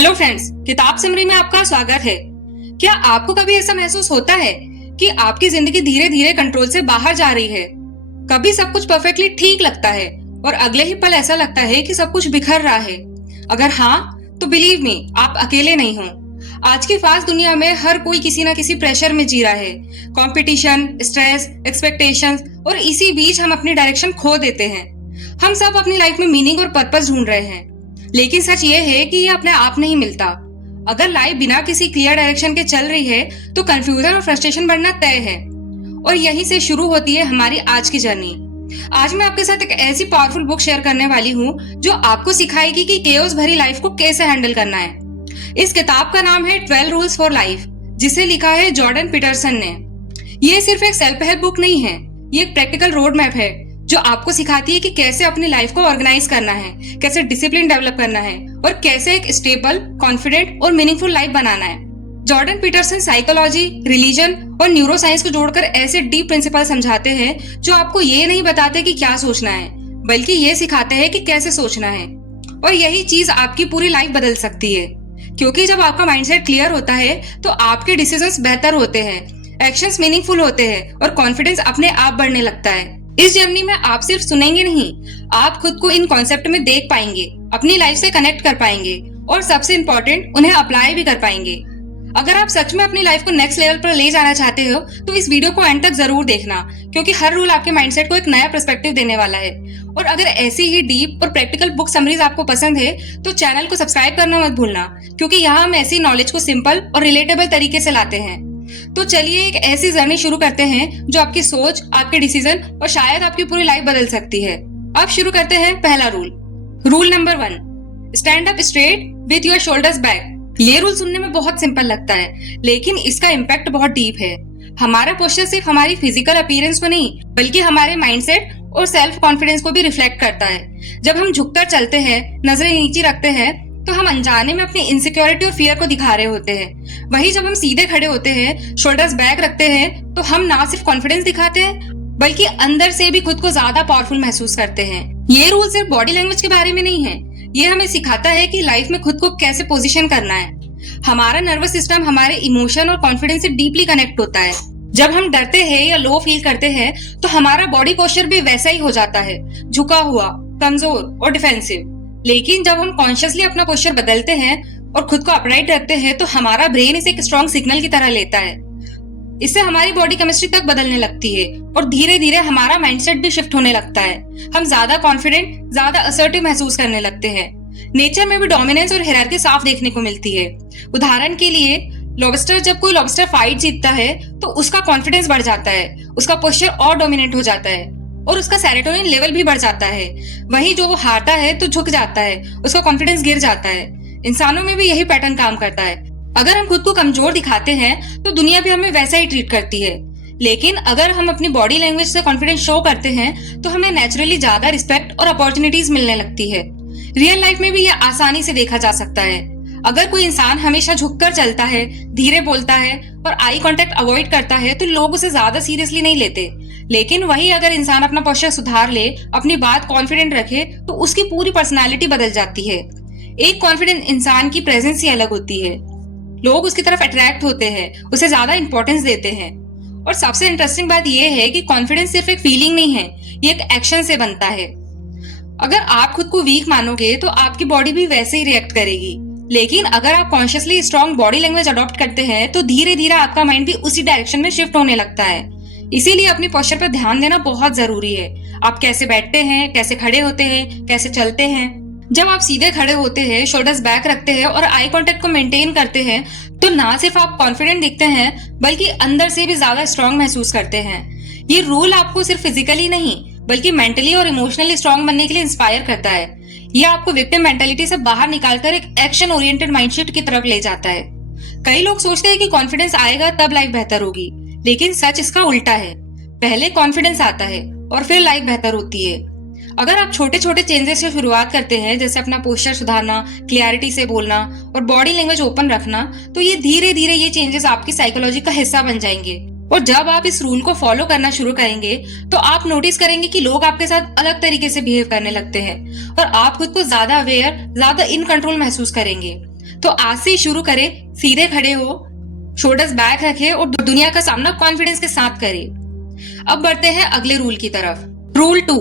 Hello friends, किताब summary में आपका स्वागत है। क्या आपको कभी ऐसा महसूस होता है कि आपकी जिंदगी धीरे धीरे कंट्रोल से बाहर जा रही है? कभी सब कुछ परफेक्टली ठीक लगता है और अगले ही पल ऐसा लगता है कि सब कुछ बिखर रहा है। अगर हाँ, तो बिलीव मी, आप अकेले नहीं हो। आज की फास्ट दुनिया में हर कोई किसी ना किसी प्रेशर में जी रहा है। कंपटीशन, स्ट्रेस, एक्सपेक्टेशंस, और इसी बीच हम अपनी डायरेक्शन खो देते हैं। हम सब अपनी लाइफ में मीनिंग और पर्पस ढूंढ रहे हैं, लेकिन सच ये है कि ये अपने आप नहीं मिलता। अगर लाइफ बिना किसी क्लियर डायरेक्शन के चल रही है तो कंफ्यूजन और फ्रस्ट्रेशन बढ़ना तय है। और यहीं से शुरू होती है हमारी आज की जर्नी। आज मैं आपके साथ एक ऐसी पावरफुल बुक शेयर करने वाली हूँ जो आपको सिखाएगी कि केओस भरी लाइफ को कैसे हैंडल करना है। इस किताब का नाम है 12 रूल्स फॉर लाइफ, जिसे लिखा है जॉर्डन पीटरसन ने। ये सिर्फ एक सेल्फ हेल्प बुक नहीं है, ये एक प्रैक्टिकल रोड मैप है जो आपको सिखाती है कि कैसे अपनी लाइफ को ऑर्गेनाइज करना है, कैसे डिसिप्लिन डेवलप करना है और कैसे एक स्टेबल, कॉन्फिडेंट और मीनिंगफुल लाइफ बनाना है। जॉर्डन पीटरसन साइकोलॉजी, रिलीजन और न्यूरोसाइंस को जोड़कर ऐसे डीप प्रिंसिपल समझाते हैं जो आपको ये नहीं बताते कि क्या सोचना है, बल्कि ये सिखाते हैं कि कैसे सोचना है। और यही चीज आपकी पूरी लाइफ बदल सकती है, क्योंकि जब आपका माइंडसेट क्लियर होता है तो आपके डिसीजंस बेहतर होते हैं, एक्शंस मीनिंगफुल होते हैं और कॉन्फिडेंस अपने आप बढ़ने लगता है। इस जर्नी में आप सिर्फ सुनेंगे नहीं, आप खुद को इन कॉन्सेप्ट में देख पाएंगे, अपनी लाइफ से कनेक्ट कर पाएंगे और सबसे इम्पोर्टेंट, उन्हें अप्लाई भी कर पाएंगे। अगर आप सच में अपनी लाइफ को नेक्स्ट लेवल पर ले जाना चाहते हो तो इस वीडियो को एंड तक जरूर देखना, क्योंकि हर रूल आपके माइंडसेट को एक नया पर्सपेक्टिव देने वाला है। और अगर ऐसी ही डीप और प्रैक्टिकल बुक समरीज आपको पसंद है तो चैनल को सब्सक्राइब करना मत भूलना, क्योंकि यहाँ हम ऐसी नॉलेज को सिंपल और रिलेटेबल तरीके से लाते हैं। तो चलिए एक ऐसी जर्नी शुरू करते हैं जो आपकी सोच, आपके डिसीजन और शायद आपकी पूरी लाइफ बदल सकती है। अब शुरू करते हैं पहला rule number 1, stand up straight with your shoulders back. ये रूल सुनने में बहुत सिंपल लगता है, लेकिन इसका इम्पैक्ट बहुत डीप है। हमारा पोस्चर सिर्फ हमारी फिजिकल अपीयरेंस को नहीं, बल्कि हमारे माइंडसेट और सेल्फ कॉन्फिडेंस को भी रिफ्लेक्ट करता है। जब हम झुककर चलते हैं, नजरें नीचे रखते हैं, तो हम अनजाने में अपनी इनसिक्योरिटी और फियर को दिखा रहे होते हैं। वहीं जब हम सीधे खड़े होते हैं, शोल्डर्स बैक रखते हैं, तो हम ना सिर्फ कॉन्फिडेंस दिखाते हैं, बल्कि अंदर से भी खुद को ज्यादा पावरफुल महसूस करते हैं। ये रूल सिर्फ बॉडी लैंग्वेज के बारे में नहीं है, ये हमें सिखाता है कि लाइफ में खुद को कैसे पोजीशन करना है। हमारा नर्वस सिस्टम हमारे इमोशन और कॉन्फिडेंस से डीपली कनेक्ट होता है। जब हम डरते हैं या लो फील करते हैं तो हमारा बॉडी पोस्चर भी वैसा ही हो जाता है, झुका हुआ, कमजोर और डिफेंसिव। लेकिन जब हम कॉन्शियसली अपना पोस्चर बदलते हैं और खुद को अपराइट रखते हैं तो हमारा ब्रेन इसे एक स्ट्रॉन्ग सिग्नल की तरह लेता है। इससे हमारी बॉडी केमिस्ट्री तक बदलने लगती है और धीरे धीरे हमारा माइंडसेट भी शिफ्ट होने लगता है। हम ज्यादा कॉन्फिडेंट, ज्यादा असर्टिव महसूस करने लगते हैं। नेचर में भी डोमिनेंस और हायरार्की साफ देखने को मिलती है। उदाहरण के लिए जब कोई लॉबस्टर फाइट जीतता है तो उसका कॉन्फिडेंस बढ़ जाता है, उसका पोस्चर और डोमिनेंट हो जाता है और उसका सेरोटोनिन लेवल भी बढ़ जाता है। वहीं जो वो हारता है तो झुक जाता है, उसका कॉन्फिडेंस गिर जाता है। इंसानों में भी यही पैटर्न काम करता है। अगर हम खुद को कमजोर दिखाते हैं तो दुनिया भी हमें वैसा ही ट्रीट करती है, लेकिन अगर हम अपनी बॉडी लैंग्वेज से कॉन्फिडेंस शो करते हैं तो हमें नेचुरली ज्यादा रिस्पेक्ट और अपॉर्चुनिटीज मिलने लगती है। रियल लाइफ में भी ये आसानी से देखा जा सकता है। अगर कोई इंसान हमेशा झुककर चलता है, धीरे बोलता है और आई कांटेक्ट अवॉइड करता है तो लोग उसे ज्यादा सीरियसली नहीं लेते। लेकिन वही अगर इंसान अपना पोस्चर सुधार ले, अपनी बात कॉन्फिडेंट रखे, तो उसकी पूरी पर्सनालिटी बदल जाती है। एक कॉन्फिडेंट इंसान की प्रेजेंस ही अलग होती है, लोग उसकी तरफ अट्रैक्ट होते हैं, उसे ज्यादा इंपॉर्टेंस देते हैं। और सबसे इंटरेस्टिंग बात यह है कि कॉन्फिडेंस सिर्फ एक फीलिंग नहीं है, ये एक एक्शन से बनता है। अगर आप खुद को वीक मानोगे तो आपकी बॉडी भी वैसे ही रिएक्ट करेगी, लेकिन अगर आप consciously strong body language adopt करते हैं तो धीरे धीरे आपका माइंड भी उसी डायरेक्शन में शिफ्ट होने लगता है। इसीलिए अपनी पोस्चर पर ध्यान देना बहुत जरूरी है। आप कैसे बैठते हैं, कैसे खड़े होते हैं, कैसे चलते हैं। जब आप सीधे खड़े होते हैं, शोल्डर्स बैक रखते हैं और आई कांटेक्ट को मेंटेन करते हैं तो ना सिर्फ आप कॉन्फिडेंट दिखते हैं, बल्कि अंदर से भी ज्यादा स्ट्रॉन्ग महसूस करते हैं। ये रूल आपको सिर्फ फिजिकली नहीं, बल्कि मेंटली और इमोशनली स्ट्रॉन्ग बनने के लिए इंस्पायर करता है। ये आपको विक्टिम मेंटालिटी से बाहर निकालकर एक एक्शन ओरिएंटेड माइंडसेट की तरफ ले जाता है। कई लोग सोचते हैं कि कॉन्फिडेंस आएगा तब लाइफ बेहतर होगी, लेकिन सच इसका उल्टा है। पहले कॉन्फिडेंस आता है और फिर लाइफ बेहतर होती है। अगर आप छोटे छोटे चेंजेस से शुरुआत करते हैं, जैसे अपना पोस्चर सुधारना, क्लियरिटी से बोलना और बॉडी लैंग्वेज ओपन रखना, तो ये धीरे धीरे ये चेंजेस आपकी साइकोलॉजी का हिस्सा बन जाएंगे। और जब आप इस रूल को फॉलो करना शुरू करेंगे तो आप नोटिस करेंगे कि लोग आपके साथ अलग तरीके से बिहेव करने लगते हैं और आप खुद को ज्यादा अवेयर, ज्यादा इन कंट्रोल महसूस करेंगे। तो आज से ही शुरू करें, सीधे खड़े हो, शोल्डर्स बैक रखें और दुनिया का सामना कॉन्फिडेंस के साथ करें। अब बढ़ते हैं अगले रूल की तरफ। Rule 2,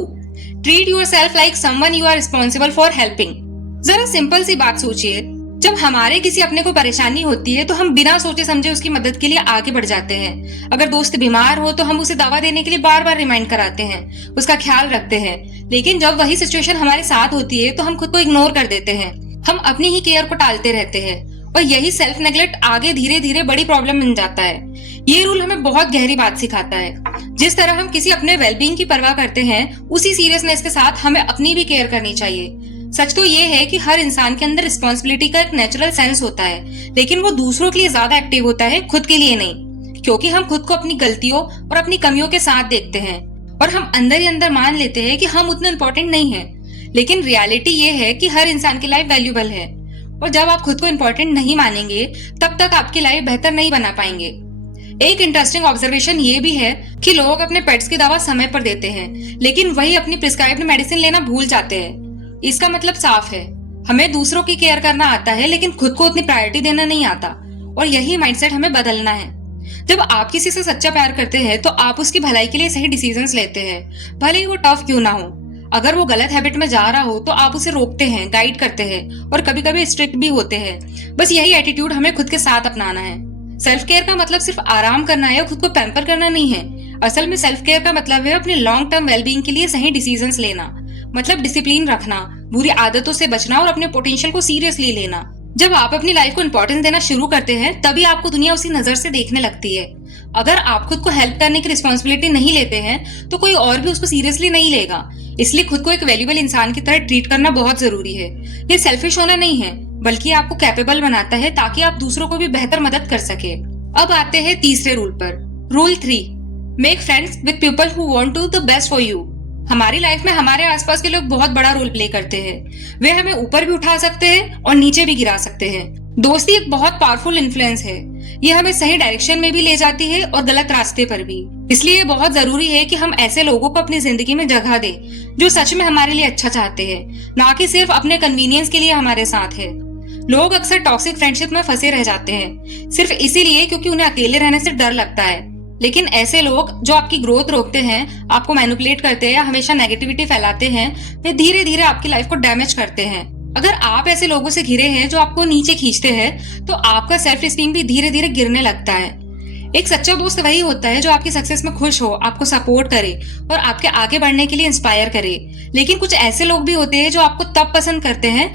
treat yourself like someone you are responsible for helping. जरा सिंपल सी बात सोचिए, जब हमारे किसी अपने को परेशानी होती है तो हम बिना सोचे समझे उसकी मदद के लिए आगे बढ़ जाते हैं। अगर दोस्त बीमार हो तो हम उसे दवा देने के लिए बार बार रिमाइंड कराते हैं, उसका ख्याल रखते हैं। लेकिन जब वही सिचुएशन हमारे साथ होती है तो हम खुद को इग्नोर कर देते हैं, हम अपनी ही केयर को टालते रहते हैं और यही सेल्फ नेग्लेक्ट आगे धीरे धीरे बड़ी प्रॉब्लम बन जाता है। ये रूल हमें बहुत गहरी बात सिखाता है। जिस तरह हम किसी अपने वेलबींग की परवाह करते हैं, उसी सीरियसनेस के साथ हमें अपनी भी केयर करनी चाहिए। सच तो ये है कि हर इंसान के अंदर रिस्पॉन्सिबिलिटी का एक नेचुरल सेंस होता है, लेकिन वो दूसरों के लिए ज्यादा एक्टिव होता है, खुद के लिए नहीं। क्योंकि हम खुद को अपनी गलतियों और अपनी कमियों के साथ देखते हैं और हम अंदर ही अंदर मान लेते हैं कि हम उतने इम्पोर्टेंट नहीं हैं। लेकिन रियलिटी ये है कि हर इंसान की लाइफ वैल्यूबल है और जब आप खुद को इम्पोर्टेंट नहीं मानेंगे तब तक आपकी लाइफ बेहतर नहीं बना पाएंगे। एक इंटरेस्टिंग ऑब्जर्वेशन ये भी है कि लोग अपने पेट्स की दवा समय पर देते हैं, लेकिन वही अपनी प्रिस्क्राइब्ड मेडिसिन लेना भूल जाते हैं। इसका मतलब साफ है, हमें दूसरों की केयर करना आता है लेकिन खुद को उतनी प्रायोरिटी देना नहीं आता और यही माइंडसेट हमें बदलना है। जब आप किसी से सच्चा प्यार करते हैं तो आप उसकी भलाई के लिए सही डिसीजंस लेते हैं, भले ही वो टफ क्यों ना हो। अगर वो गलत हैबिट में जा रहा हो तो आप उसे रोकते हैं, गाइड करते हैं और कभी कभी स्ट्रिक्ट भी होते हैं। बस यही एटीट्यूड हमें खुद के साथ अपनाना है। सेल्फ केयर का मतलब सिर्फ आराम करना है या खुद को पैम्पर करना नहीं है। असल में सेल्फ केयर का मतलब है अपने लॉन्ग टर्म वेलबींग के लिए सही डिसीजंस लेना, मतलब डिसिप्लिन रखना, बुरी आदतों से बचना और अपने पोटेंशियल को सीरियसली लेना। जब आप अपनी लाइफ को इम्पोर्टेंस देना शुरू करते हैं तभी आपको दुनिया उसी नजर से देखने लगती है। अगर आप खुद को हेल्प करने की रिस्पॉन्सिबिलिटी नहीं लेते हैं तो कोई और भी उसको सीरियसली नहीं लेगा। इसलिए खुद को एक वैल्यूएबल इंसान की तरह ट्रीट करना बहुत जरूरी है। ये सेल्फिश होना नहीं है, बल्कि आपको कैपेबल बनाता है ताकि आप दूसरों को भी बेहतर मदद कर सके। अब आते हैं तीसरे रूल पर। Rule 3, make friends with people who want to the best for you. हमारी लाइफ में हमारे आसपास के लोग बहुत बड़ा रोल प्ले करते हैं। वे हमें ऊपर भी उठा सकते हैं और नीचे भी गिरा सकते हैं। दोस्ती एक बहुत पावरफुल इन्फ्लुएंस है। ये हमें सही डायरेक्शन में भी ले जाती है और गलत रास्ते पर भी। इसलिए ये बहुत जरूरी है कि हम ऐसे लोगों को अपनी जिंदगी में जगह दें जो सच में हमारे लिए अच्छा चाहते हैं, ना कि सिर्फ अपने कन्वीनियंस के लिए हमारे साथ है। लोग अक्सर टॉक्सिक फ्रेंडशिप में फंसे रह जाते हैं सिर्फ इसीलिए क्योंकि उन्हें अकेले रहने से डर लगता है। लेकिन ऐसे लोग जो आपकी ग्रोथ रोकते हैं, आपको मैनिपुलेट करते हैं या हमेशा नेगेटिविटी फैलाते हैं, वे धीरे धीरे आपकी लाइफ को डैमेज करते हैं। अगर आप ऐसे लोगों से घिरे हैं जो आपको नीचे खींचते हैं तो आपका सेल्फ एस्टीम भी धीरे धीरे गिरने लगता है। एक सच्चा दोस्त वही होता है जो आपकी सक्सेस में खुश हो, आपको सपोर्ट करे और आपके आगे बढ़ने के लिए इंस्पायर करे। लेकिन कुछ ऐसे लोग भी होते हैं जो आपको तब पसंद करते हैं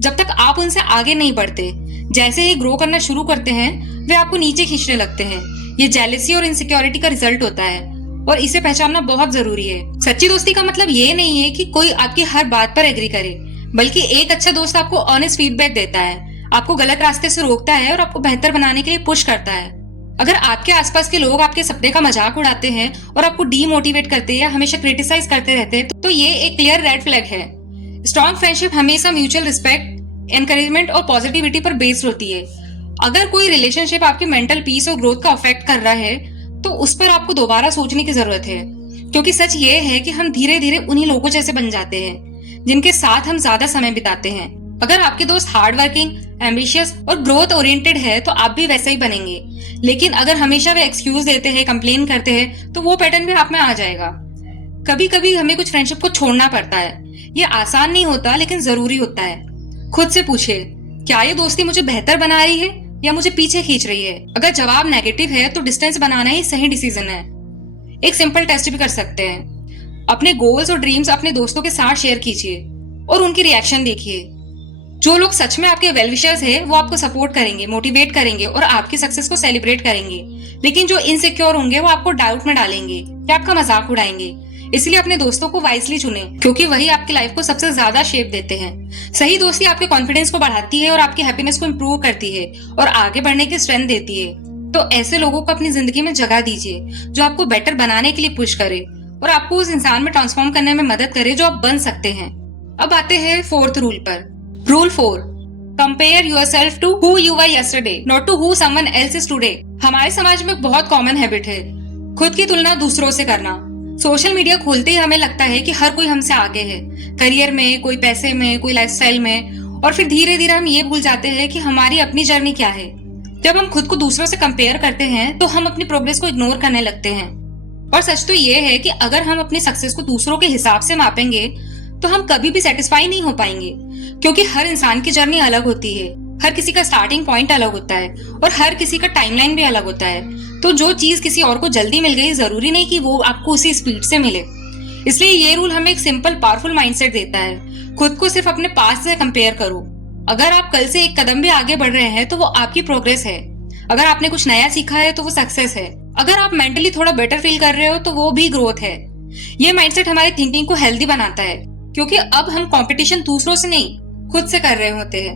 जब तक आप उनसे आगे नहीं बढ़ते। जैसे ही ग्रो करना शुरू करते हैं वे आपको नीचे खींचने लगते हैं। ये जेलसी और इनसिक्योरिटी का रिजल्ट होता है और इसे पहचानना बहुत जरूरी है। सच्ची दोस्ती का मतलब ये नहीं है कि कोई आपकी हर बात पर एग्री करे, बल्कि एक अच्छा दोस्त आपको ऑनेस्ट फीडबैक देता है, आपको गलत रास्ते से रोकता है और आपको बेहतर बनाने के लिए पुश करता है। अगर आपके आसपास के लोग आपके सपने का मजाक उड़ाते हैं और आपको डीमोटिवेट करते हैं या हमेशा क्रिटिसाइज करते रहते हैं तो ये एक क्लियर रेड फ्लैग है। स्ट्रॉन्ग फ्रेंडशिप हमेशा म्यूचुअल रिस्पेक्ट, एनकरेजमेंट और पॉजिटिविटी पर बेस्ड होती है। अगर कोई रिलेशनशिप आपकी मेंटल पीस और ग्रोथ का अफेक्ट कर रहा है तो उस पर आपको दोबारा सोचने की जरूरत है, क्योंकि सच ये है कि हम धीरे धीरे उन्हीं लोगों जैसे बन जाते हैं जिनके साथ हम ज्यादा समय बिताते हैं। अगर आपके दोस्त हार्ड वर्किंग, एम्बिशियस और ग्रोथ ओरिएंटेड है तो आप भी वैसे ही बनेंगे। लेकिन अगर हमेशा वे एक्सक्यूज देते हैं, कंप्लेन करते हैं, तो वो पैटर्न भी आप में आ जाएगा। कभी कभी हमें कुछ फ्रेंडशिप को छोड़ना पड़ता है। ये आसान नहीं होता लेकिन जरूरी होता है। खुद से पूछिए, क्या ये दोस्ती मुझे बेहतर बना रही है या मुझे पीछे खींच रही है? अगर जवाब नेगेटिव है तो डिस्टेंस बनाना ही सही डिसीजन है। एक सिंपल टेस्ट भी कर सकते हैं। अपने गोल्स और ड्रीम्स अपने दोस्तों के साथ शेयर कीजिए और उनकी रिएक्शन देखिए। जो लोग सच में आपके वेल विशर्स हैं वो आपको सपोर्ट करेंगे, मोटिवेट करेंगे और आपकी सक्सेस को सेलिब्रेट करेंगे। लेकिन जो इनसिक्योर होंगे वो आपको डाउट में डालेंगे या आपका मजाक उड़ाएंगे। इसलिए अपने दोस्तों को वाइसली चुने, क्योंकि वही आपकी लाइफ को सबसे ज्यादा शेप देते हैं। सही दोस्ती आपके कॉन्फिडेंस को बढ़ाती है और आपकी हैप्पीनेस को इम्प्रूव करती है और आगे बढ़ने की स्ट्रेंथ देती है। तो ऐसे लोगों को अपनी जिंदगी में जगह दीजिए जो आपको बेटर बनाने के लिए पुश करे और आपको उस इंसान में ट्रांसफॉर्म करने में मदद करे जो आप बन सकते हैं। अब आते हैं 4th रूल पर। Rule 4, compare yourself to who you were yesterday, not to who someone else is today. हमारे समाज में बहुत कॉमन हैबिट है खुद की तुलना दूसरों से करना। सोशल मीडिया खोलते ही हमें लगता है कि हर कोई हमसे आगे है, करियर में, कोई पैसे में, कोई लाइफस्टाइल में, और फिर धीरे धीरे हम ये भूल जाते हैं कि हमारी अपनी जर्नी क्या है। जब हम खुद को दूसरों से कंपेयर करते हैं तो हम अपनी प्रोग्रेस को इग्नोर करने लगते हैं। और सच तो ये है कि अगर हम अपनी सक्सेस को दूसरों के हिसाब से मापेंगे तो हम कभी भी सेटिस्फाई नहीं हो पाएंगे, क्योंकि हर इंसान की जर्नी अलग होती है, हर किसी का स्टार्टिंग पॉइंट अलग होता है और हर किसी का टाइमलाइन भी अलग होता है। तो जो चीज किसी और को जल्दी मिल गई, जरूरी नहीं कि वो आपको उसी स्पीड से मिले। इसलिए ये रूल हमें एक सिंपल पावरफुल माइंडसेट देता है। खुद को सिर्फ अपने पास्ट से कंपेयर करो। अगर आप कल से एक कदम भी आगे बढ़ रहे हैं तो वो आपकी प्रोग्रेस है। अगर आपने कुछ नया सीखा है तो वो सक्सेस है। अगर आप मेंटली थोड़ा बेटर फील कर रहे हो तो वो भी ग्रोथ है। ये माइंडसेट हमारी थिंकिंग को हेल्दी बनाता है, क्योंकि अब हम कंपटीशन दूसरों से नहीं, खुद से कर रहे होते हैं।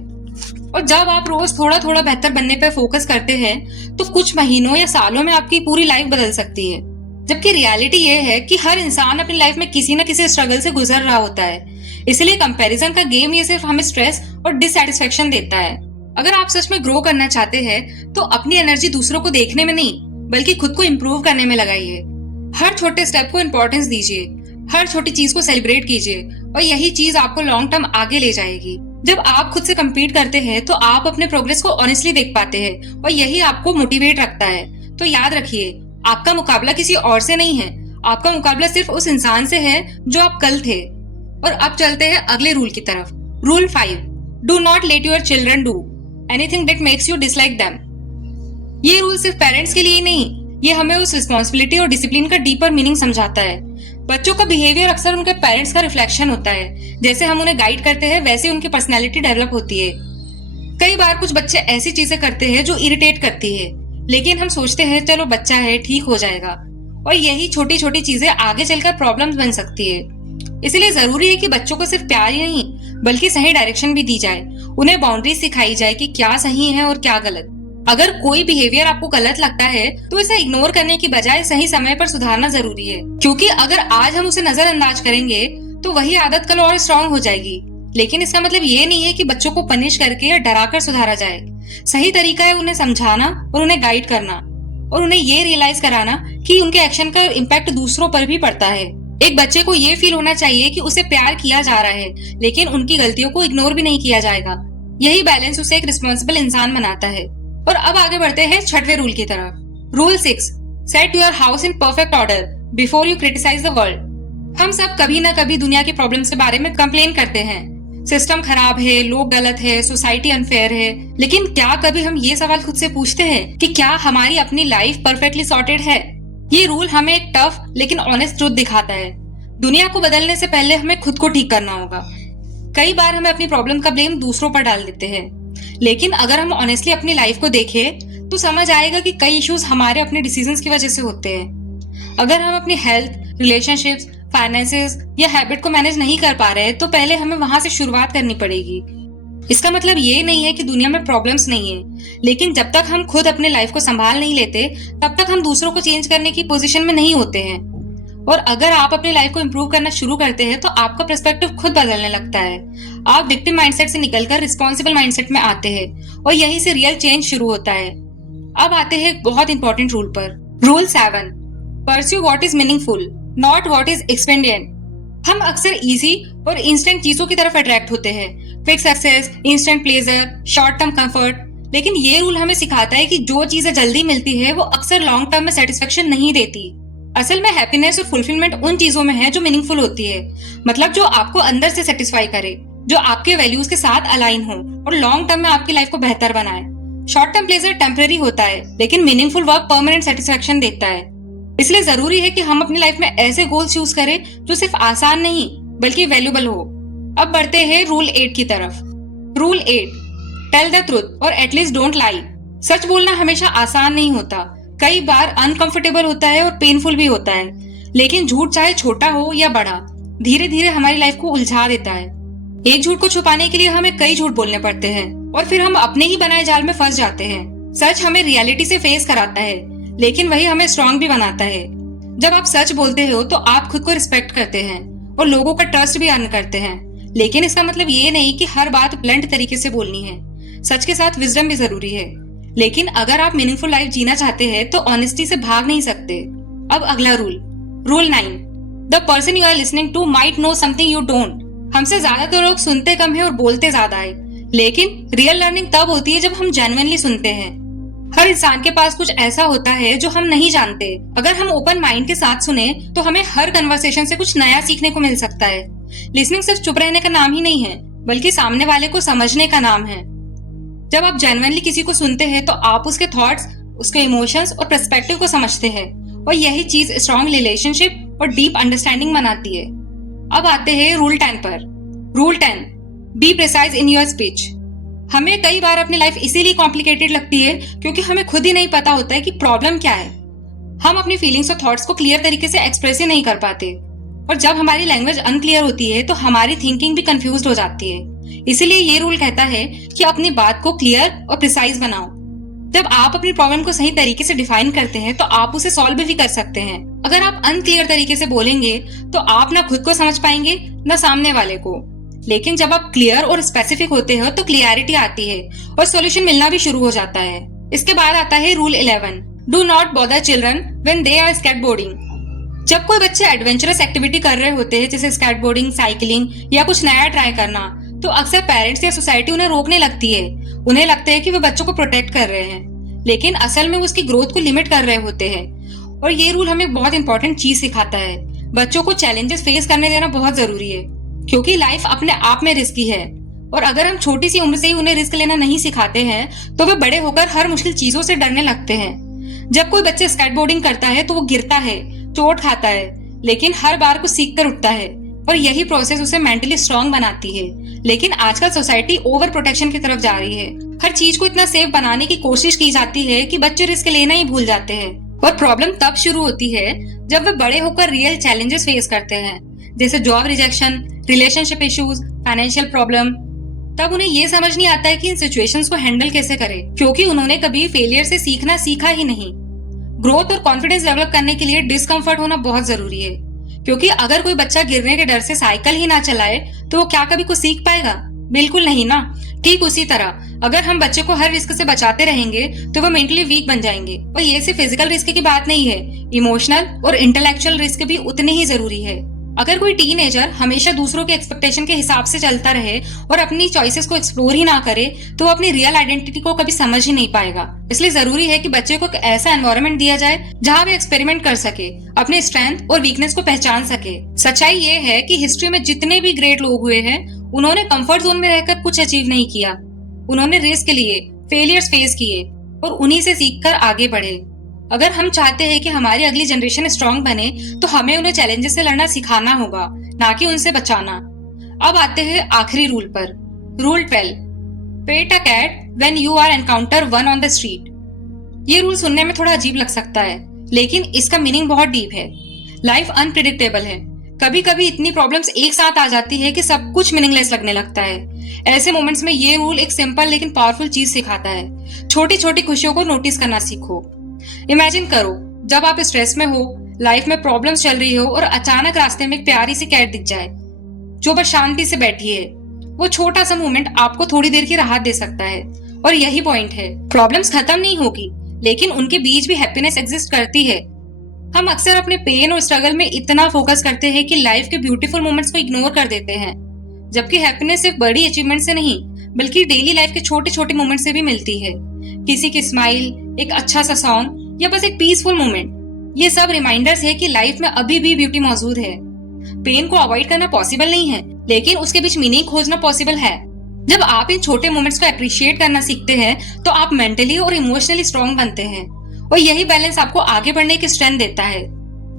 और जब आप रोज थोड़ा थोड़ा बेहतर बनने पर फोकस करते हैं तो कुछ महीनों या सालों में आपकी पूरी लाइफ बदल सकती है। जबकि रियलिटी ये है कि हर इंसान अपनी लाइफ में किसी न किसी स्ट्रगल से गुजर रहा होता है। इसलिए कंपैरिजन का गेम ये सिर्फ हमें स्ट्रेस और डिससैटिस्फैक्शन देता है। अगर आप सच में ग्रो करना चाहते हैं तो अपनी एनर्जी दूसरों को देखने में नहीं, बल्कि खुद को इम्प्रूव करने में लगाइए। हर छोटे स्टेप को इम्पोर्टेंस दीजिए, हर छोटी चीज को सेलिब्रेट कीजिए और यही चीज आपको लॉन्ग टर्म आगे ले जाएगी। जब आप खुद से कम्पीट करते हैं तो आप अपने प्रोग्रेस को ऑनेस्टली देख पाते हैं और यही आपको मोटिवेट रखता है। तो याद रखिए, आपका मुकाबला किसी और से नहीं है, आपका मुकाबला सिर्फ उस इंसान से है जो आप कल थे। और अब चलते हैं अगले रूल की तरफ। Rule 5, do not let your children do anything that makes you dislike them. ये रूल सिर्फ पेरेंट्स के लिए नहीं, ये हमें उस रिस्पॉन्सिबिलिटी और डिसिप्लिन का डीपर मीनिंग समझाता है। बच्चों का बिहेवियर अक्सर उनके पेरेंट्स का रिफ्लेक्शन होता है। जैसे हम उन्हें गाइड करते हैं वैसे उनकी पर्सनैलिटी डेवलप होती है। कई बार कुछ बच्चे ऐसी चीजें करते हैं जो इरिटेट करती है, लेकिन हम सोचते हैं चलो बच्चा है, ठीक हो जाएगा। और यही छोटी छोटी चीजें आगे चलकर प्रॉब्लम्स बन सकती है। इसलिए जरूरी है कि बच्चों को सिर्फ प्यार ही नहीं, बल्कि सही डायरेक्शन भी दी जाए। उन्हें बाउंड्री सिखाई जाए कि क्या सही है और क्या गलत। अगर कोई बिहेवियर आपको गलत लगता है तो इसे इग्नोर करने की बजाय सही समय पर सुधारना जरूरी है, क्योंकि अगर आज हम उसे नजरअंदाज करेंगे तो वही आदत कल और स्ट्रांग हो जाएगी। लेकिन इसका मतलब ये नहीं है कि बच्चों को पनिश करके या डराकर सुधारा जाए। सही तरीका है उन्हें समझाना और उन्हें गाइड करना और उन्हें ये रियलाइज कराना कि उनके एक्शन का इम्पैक्ट दूसरों पर भी पड़ता है। एक बच्चे को ये फील होना चाहिए कि उसे प्यार किया जा रहा है, लेकिन उनकी गलतियों को इग्नोर भी नहीं किया जाएगा। यही बैलेंस उसे एक रिस्पॉन्सिबल इंसान बनाता है। और अब आगे बढ़ते हैं 6वें रूल की तरफ। Rule 6, set your house in perfect order before you criticise the world. हम सब कभी ना कभी दुनिया की प्रॉब्लम्स के बारे में कंप्लेन करते हैं। सिस्टम खराब है, लोग गलत है, सोसाइटी अनफेयर है। लेकिन क्या कभी हम ये सवाल खुद से पूछते हैं कि क्या हमारी अपनी लाइफ परफेक्टली सॉर्टेड है? ये रूल हमें एक टफ लेकिन ऑनेस्ट ट्रूथ दिखाता है। दुनिया को बदलने से पहले हमें खुद को ठीक करना होगा। कई बार हमें अपनी प्रॉब्लम का ब्लेम दूसरों पर डाल देते हैं, लेकिन अगर हम ऑनेस्टली अपनी लाइफ को देखें तो समझ आएगा कि कई इश्यूज हमारे अपने डिसीजंस की वजह से होते हैं। अगर हम अपनी हेल्थ, रिलेशनशिप्स, फाइनेंसेस या हैबिट को मैनेज नहीं कर पा रहे तो पहले हमें वहां से शुरुआत करनी पड़ेगी। इसका मतलब ये नहीं है कि दुनिया में प्रॉब्लम्स नहीं है, लेकिन जब तक हम खुद अपने लाइफ को संभाल नहीं लेते तब तक हम दूसरों को चेंज करने की पोजीशन में नहीं होते हैं। और अगर आप अपनी लाइफ को इम्प्रूव करना शुरू करते हैं तो आपका पर्सपेक्टिव खुद बदलने लगता है। आप विक्टिम माइंडसेट से निकलकर रिस्पॉन्सिबल माइंडसेट में आते हैं और यहीं से रियल चेंज शुरू होता है। अब आते हैं बहुत इंपॉर्टेंट रूल पर। Rule 7, pursue what is meaningful, not what is expedient. हम अक्सर इजी और इंस्टेंट चीजों की तरफ अट्रैक्ट होते हैं, quick success, instant pleasure, short term comfort. लेकिन ये रूल हमें सिखाता है कि जो चीजें जल्दी मिलती है वो अक्सर लॉन्ग टर्म में सेटिस्फेक्शन नहीं देती। असल में हैप्पीनेस और फुलफिलमेंट उन चीजों में है जो मीनिंगफुल होती है, मतलब जो आपको अंदर से सेटिस्फाई करे, जो आपके वैल्यूज के साथ अलाइन हो और लॉन्ग टर्म में आपकी लाइफ को बेहतर बनाए। शॉर्ट टर्म प्लेजर टेम्पररी होता है, लेकिन मीनिंगफुल वर्क परमानेंट सेटिस्फेक्शन देता है। इसलिए जरूरी है कि हम अपनी लाइफ में ऐसे गोल चूज करें जो सिर्फ आसान नहीं बल्कि वैल्यूबल हो। अब बढ़ते हैं रूल 8 की तरफ। रूल 8, टेल द ट्रूथ और एटलीस्ट डोंट लाई। सच बोलना हमेशा आसान नहीं होता, कई बार अनकंफर्टेबल होता है और पेनफुल भी होता है। लेकिन झूठ चाहे छोटा हो या बड़ा, धीरे धीरे हमारी लाइफ को उलझा देता है। एक झूठ को छुपाने के लिए हमें कई झूठ बोलने पड़ते हैं और फिर हम अपने ही बनाए जाल में फंस जाते हैं। सच हमें रियलिटी से फेस कराता है, लेकिन वही हमें स्ट्रांग भी बनाता है। जब आप सच बोलते हो तो आप खुद को रिस्पेक्ट करते हैं और लोगों का ट्रस्ट भी अर्न करते हैं। लेकिन इसका मतलब ये नहीं कि हर बात ब्लंट तरीके से बोलनी है। सच के साथ विजडम भी जरूरी है। लेकिन अगर आप मीनिंगफुल लाइफ जीना चाहते हैं तो ऑनेस्टी से भाग नहीं सकते। अब अगला rule, rule 9, the person you are listening to might know something you don't. हमसे ज्यादातर लोग सुनते कम है और बोलते ज्यादा है, लेकिन रियल लर्निंग तब होती है जब हम जेन्युइनली सुनते हैं। हर इंसान के पास कुछ ऐसा होता है जो हम नहीं जानते। अगर हम ओपन माइंड के साथ सुने तो हमें हर कन्वर्सेशन से कुछ नया सीखने को मिल सकता है। लिसनिंग सिर्फ चुप रहने का नाम ही नहीं है, बल्कि सामने वाले को समझने का नाम है। जब आप जेन्युइनली किसी को सुनते हैं तो आप उसके थॉट्स, उसके इमोशंस और पर्सपेक्टिव को समझते हैं, और यही चीज स्ट्रॉन्ग रिलेशनशिप और डीप अंडरस्टैंडिंग बनाती है। अब आते हैं रूल 10 पर। Rule 10, be precise in your speech. हमें कई बार अपनी लाइफ इसीलिए कॉम्प्लिकेटेड लगती है क्योंकि हमें खुद ही नहीं पता होता है कि प्रॉब्लम क्या है। हम अपनी फीलिंग्स और थॉट्स को क्लियर तरीके से एक्सप्रेस ही नहीं कर पाते, और जब हमारी लैंग्वेज अनक्लियर होती है तो हमारी थिंकिंग भी कंफ्यूज हो जाती है। इसीलिए ये रूल कहता है कि अपनी बात को क्लियर और प्रिसाइज बनाओ। जब आप अपनी प्रॉब्लम को सही तरीके से डिफाइन करते हैं तो आप उसे सॉल्व भी कर सकते हैं। अगर आप अनक्लियर तरीके से बोलेंगे तो आप ना खुद को समझ पाएंगे ना सामने वाले को। लेकिन जब आप क्लियर और स्पेसिफिक होते हो तो क्लियरिटी आती है और सॉल्यूशन मिलना भी शुरू हो जाता है। इसके बाद आता है rule 11, do not bother children when they are skateboarding. जब कोई बच्चे एडवेंचरस एक्टिविटी कर रहे होते हैं, जैसे स्केटबोर्डिंग, साइकिलिंग या कुछ नया ट्राई करना, तो अक्सर पेरेंट्स या सोसाइटी उन्हें रोकने लगती है। उन्हें लगता है कि वे बच्चों को प्रोटेक्ट कर रहे हैं, लेकिन असल में उसकी ग्रोथ को लिमिट कर रहे होते हैं। और ये रूल हमें बहुत इंपॉर्टेंट चीज सिखाता है। बच्चों को चैलेंजेस फेस करने देना बहुत जरूरी है, क्योंकि लाइफ अपने आप में रिस्की है, और अगर हम छोटी सी उम्र से ही उन्हें रिस्क लेना नहीं सिखाते हैं तो वे बड़े होकर हर मुश्किल चीजों से डरने लगते हैं। जब कोई बच्चा स्केटबोर्डिंग करता है तो वो गिरता है, चोट खाता है, लेकिन हर बार कुछ सीख कर उठता है, और यही प्रोसेस उसे मेंटली स्ट्रांग बनाती है। लेकिन आजकल सोसाइटी ओवर प्रोटेक्शन की तरफ जा रही है। हर चीज को इतना सेफ बनाने की कोशिश की जाती है कि बच्चे रिस्क लेना ही भूल जाते हैं। और प्रॉब्लम तब शुरू होती है जब वे बड़े होकर रियल चैलेंजेस फेस करते हैं, जैसे job rejection, relationship issues, financial problem. तब उन्हें ये समझ नहीं आता है कि इन सिचुएशंस को हैंडल कैसे करें, क्योंकि उन्होंने कभी फेलियर से सीखना सीखा ही नहीं। ग्रोथ और कॉन्फिडेंस डेवलप करने के लिए डिस्कम्फर्ट होना बहुत जरूरी है, क्योंकि अगर कोई बच्चा गिरने के डर से साइकिल ही ना चलाए तो वो क्या कभी कुछ सीख पाएगा? बिल्कुल नहीं ना। ठीक उसी तरह अगर हम बच्चे को हर रिस्क से बचाते रहेंगे तो वो मेंटली वीक बन जाएंगे। और ये सिर्फ फिजिकल रिस्क की बात नहीं है, इमोशनल और इंटेलेक्चुअल रिस्क भी उतने ही जरूरी है। अगर कोई टीनेजर हमेशा दूसरों के एक्सपेक्टेशन के हिसाब से चलता रहे और अपनी चॉइसेस को एक्सप्लोर ही ना करे तो वो अपनी रियल आइडेंटिटी को कभी समझ ही नहीं पाएगा। इसलिए जरूरी है कि बच्चे को एक ऐसा एनवायरनमेंट दिया जाए जहाँ वे एक्सपेरिमेंट कर सके, अपने स्ट्रेंथ और वीकनेस को पहचान सके। सच्चाई ये है कि हिस्ट्री में जितने भी ग्रेट लोग हुए हैं उन्होंने कंफर्ट जोन में रहकर कुछ अचीव नहीं किया। उन्होंने रिस्क लिए, फेलियर्स फेस किए और उन्हीं से सीखकर आगे बढ़े। अगर हम चाहते हैं कि हमारी अगली जनरेशन स्ट्रांग बने तो हमें उन्हें चैलेंजेस से लड़ना सिखाना होगा, ना कि उनसे बचाना। अब आते हैं आखिरी रूल पर, rule 12, pet a cat when you are encounter one on the street. ये रूल सुनने में थोड़ा अजीब लग सकता है, लेकिन इसका मीनिंग बहुत डीप है। लाइफ अनप्रिडिक्टेबल है, कभी कभी इतनी प्रॉब्लम्स एक साथ आ जाती है कि सब कुछ मीनिंगलेस लगने लगता है। ऐसे मोमेंट्स में ये रूल एक सिंपल लेकिन पावरफुल चीज सिखाता है। छोटी छोटी खुशियों को नोटिस करना सीखो। इमेजिन करो जब आप स्ट्रेस में हो, लाइफ में प्रॉब्लम्स चल रही हो और अचानक रास्ते में एक प्यारी सी कैट दिख जाए जो बस शांति से बैठी है। वो छोटा सा मोमेंट आपको थोड़ी देर की राहत दे सकता है। और यही पॉइंट है, प्रॉब्लम्स खत्म नहीं होगी, लेकिन उनके बीच भी हैप्पीनेस एग्जिस्ट करती है। हम अक्सर अपने पेन और स्ट्रगल में इतना फोकस करते हैं कि लाइफ के ब्यूटीफुल मोमेंट्स को इग्नोर कर देते हैं, जबकि हैप्पीनेस सिर्फ बड़ी अचीवमेंट से नहीं बल्कि डेली लाइफ के छोटे छोटे मोमेंट से भी मिलती है। किसी की स्माइल, एक अच्छा सा सॉन्ग या बस एक पीसफुल मोमेंट, ये सब रिमाइंडर्स है कि लाइफ में अभी भी ब्यूटी मौजूद है। पेन को अवॉइड करना पॉसिबल नहीं है, लेकिन उसके बीच मीनिंग खोजना पॉसिबल है। जब आप इन छोटे मोमेंट्स को अप्रिशिएट करना सीखते हैं तो आप मेंटली और इमोशनली स्ट्रांग बनते हैं, और यही बैलेंस आपको आगे बढ़ने की स्ट्रेंथ देता है।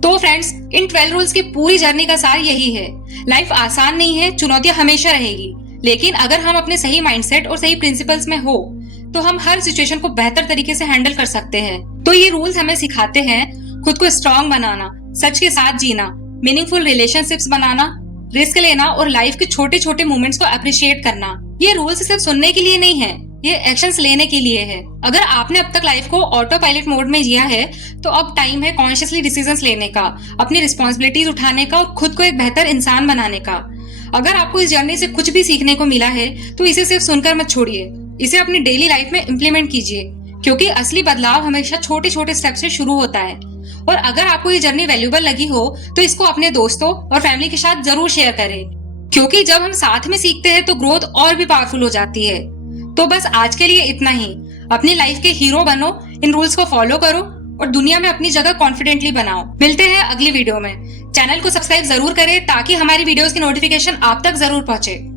तो फ्रेंड्स, इन 12 रूल्स की पूरी जर्नी का सार यही है। लाइफ आसान नहीं है, चुनौतियां हमेशा रहेगी, लेकिन अगर हम अपने सही माइंडसेट और सही प्रिंसिपल्स में हो तो हम हर सिचुएशन को बेहतर तरीके से हैंडल कर सकते हैं। तो ये रूल्स हमें सिखाते हैं खुद को स्ट्रांग बनाना, सच के साथ जीना, मीनिंगफुल रिलेशनशिप्स बनाना, रिस्क लेना और लाइफ के छोटे छोटे मोमेंट्स को अप्रिशिएट करना। ये रूल्स सिर्फ सुनने के लिए नहीं है, ये एक्शंस लेने के लिए है। अगर आपने अब तक लाइफ को ऑटो पायलट मोड में जिया है तो अब टाइम है कॉन्शियसली डिसीजंस लेने का, अपनी रिस्पॉन्सिबिलिटीज उठाने का और खुद को एक बेहतर इंसान बनाने का। अगर आपको इस जर्नी से कुछ भी सीखने को मिला है तो इसे सिर्फ सुनकर मत छोड़िए, इसे अपनी डेली लाइफ में इम्प्लीमेंट कीजिए, क्योंकि असली बदलाव हमेशा छोटे छोटे स्टेप से शुरू होता है। और अगर आपको ये जर्नी वैल्यूएबल लगी हो तो इसको अपने दोस्तों और फैमिली के साथ जरूर शेयर करें। क्योंकि जब हम साथ में सीखते हैं तो ग्रोथ और भी पावरफुल हो जाती है। तो बस आज के लिए इतना ही। अपनी लाइफ के हीरो बनो, इन रूल्स को फॉलो करो और दुनिया में अपनी जगह कॉन्फिडेंटली बनाओ। मिलते हैं अगली वीडियो में। चैनल को सब्सक्राइब जरूर करें ताकि हमारी वीडियोस की नोटिफिकेशन आप तक जरूर पहुंचे।